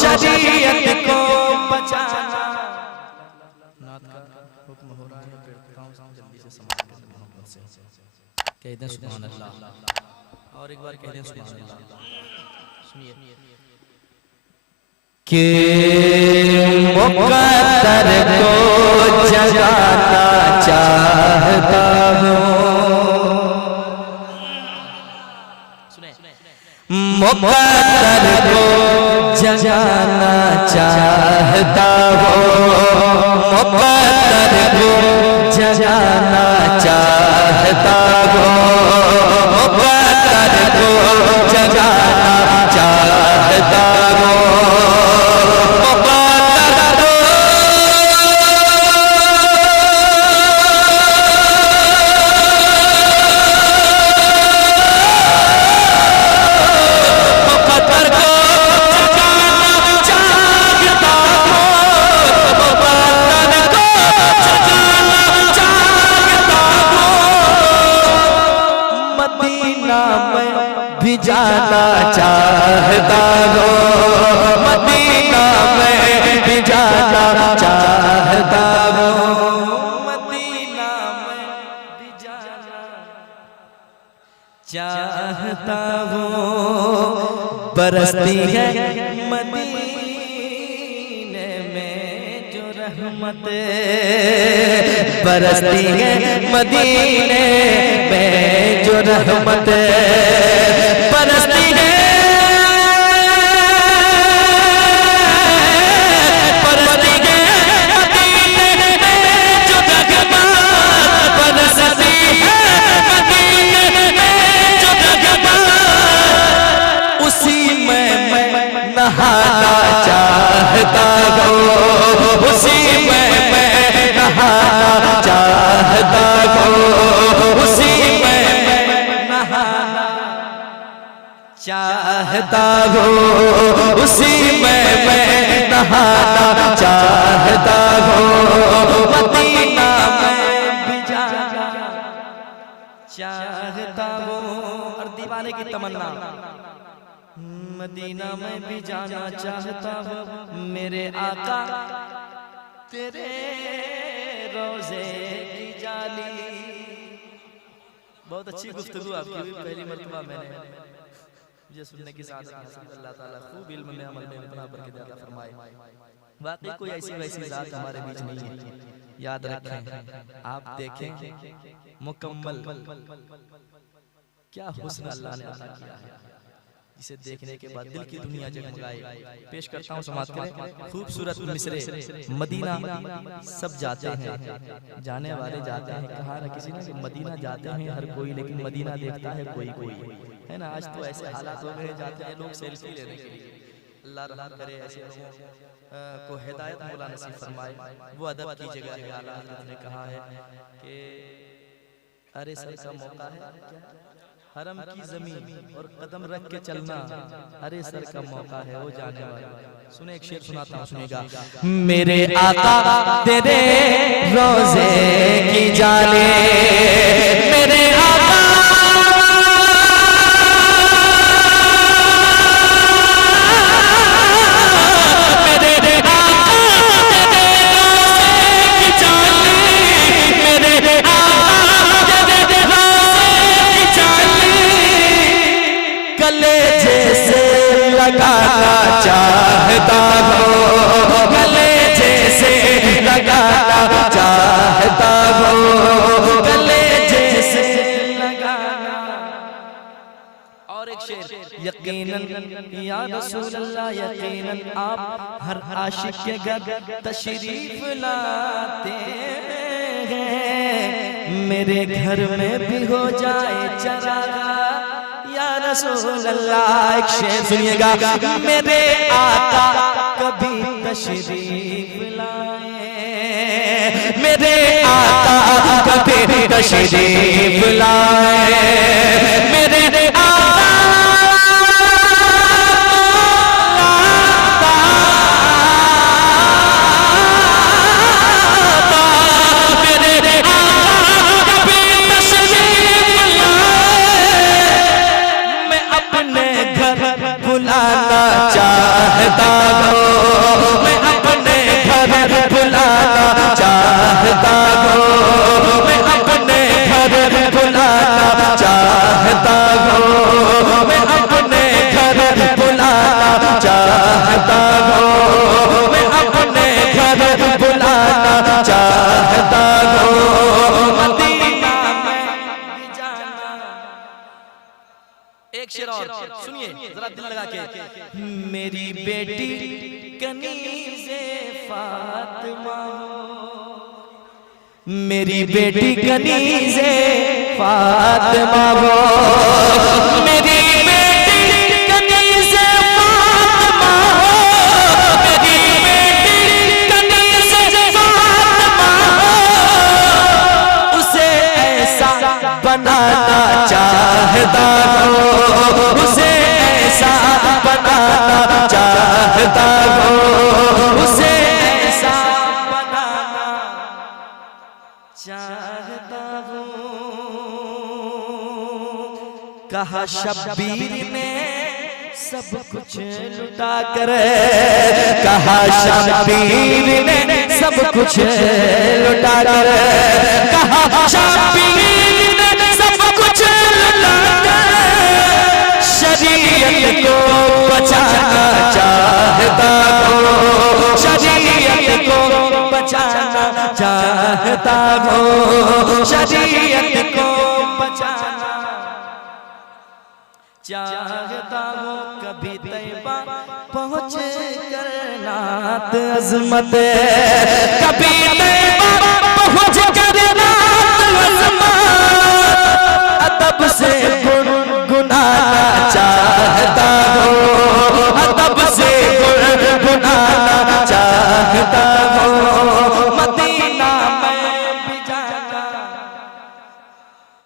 शरीयत को बचाना। नात का हुक्म हो रहा है, बैठता हूं जल्दी से समाप्त कर मोहब्बत से कह दें सुभान अल्लाह, और एक बार कह दें सुभान अल्लाह। सुनिए कि मुक़द्दर को जगाना चाहता हूँ, मुक़द्दर को जगाना चाहता हूँ, मुक़द्दर को जगाना चाहता हूँ, मुक़द्दर को जगाना चाहता हूँ, भी जाना चाहता हूँ, मदीना में भी जाना चाहता हूँ, मदीना में भी जाना चाहता हूँ। बरसती है मदीने में जो रहमत, बरसती है मदीने में जो रहमत, बरसती है मदीने में जो रहमत, बरसती है मदीने में जो रहमत, उसी में मैं नहाना चाहता हूँ, उसी में मैं नहाना चाहता हूँ, उसी में मैं नहाना चाहता हूँ, उसी में मैं नहाना चाहता हूँ, मदीना में भी जाना चाहता हूँ। और दीवाने की तमन्ना, मदीना में भी जाना चाहता हूँ, मेरे आका तेरे रोज़े की जाली। बहुत अच्छी गुफ्तगू आपकी हुई, पहली मर्तबा मैंने मुझे सुनने की सादत हासिल, अल्लाह ताला खूब इल्म में अमल में अपना बरकत अता फरमाए। वाकई कोई ऐसी वैसी जात हमारे बीच नहीं है, याद रखें। आप देखें मुकम्मल क्या हुस्न अल्लाह ने अता किया है, इसे देखने के बाद दिल की दुनिया जगमगाए। पेश करता हूँ, समाप्त करें। खूबसूरत मिसरे, मदीना सब जाते हैं, जाने वाले जाते हैं, कहा ना किसी ने कि मदीना जाते हैं हर कोई, लेकिन मदीना देखता है कोई कोई, है ना। आज तो ऐसे हालात हो गए, जाते हैं लोग सेल्फी लेने के लिए। अल्लाह रहम करे, ऐसे लोगों को हिदायत मौला नसीब फरमाए। वो अदब की जगह है। आला हज़रत ने कहा है कि अरे सर का मौका है, हरम की जमीन और कदम रख के चलना, अरे सर का मौका है, वो जाने वाला। सुने एक शेर सुनाता हूँ, सुनेगा। मेरे आका तेरे रोज़े की जाले, मेरे आका गले जैसे लगाना चाहता हूँ, गले जैसे लगाना चाहता हूँ, गले जैसे लगाना। और एक शेर, यकीनन या रसूल अल्लाह, यकीनन आप हर आशिक के घर तशरीफ लाते हैं, मेरे घर में भी हो जाए चरागा या रसूल अल्लाह। एक शेर सुनिएगा, मेरे आका कभी तशरीफ लाए, मेरे आका कभी तशरीफ लाए, मेरे बुलाना चाहता हूँ, जरा दिल लगा के। मेरी बेटी कनीज़े फातिमा हो, मेरी बेटी कनीज़े फातिमा हो, मेरी बेटी कनीज़े फातिमा हो, मेरी बेटी कनीज़े फातिमा हो, उसे ऐसा बनाना चाहता हूँ, उसे ऐसा बनाना चाहता हूँ, उसे ऐसा बनाना चाहता हूँ। कहा शब्बीर ने सब कुछ लुटा कर, कहा शब्बीर ने सब कुछ लुटा कर, कहा शब्बीर ने सब कुछ लुटा कर शरीयत को बचाना चाहता हूँ, शरीयत को बचाना चाहता हूँ, शरीयत को बचाना चाहता हूँ। कभी तैबा पहुँच कर नात अज़मत, कभी तैबा पहुँच कर नात अज़मत, अदब से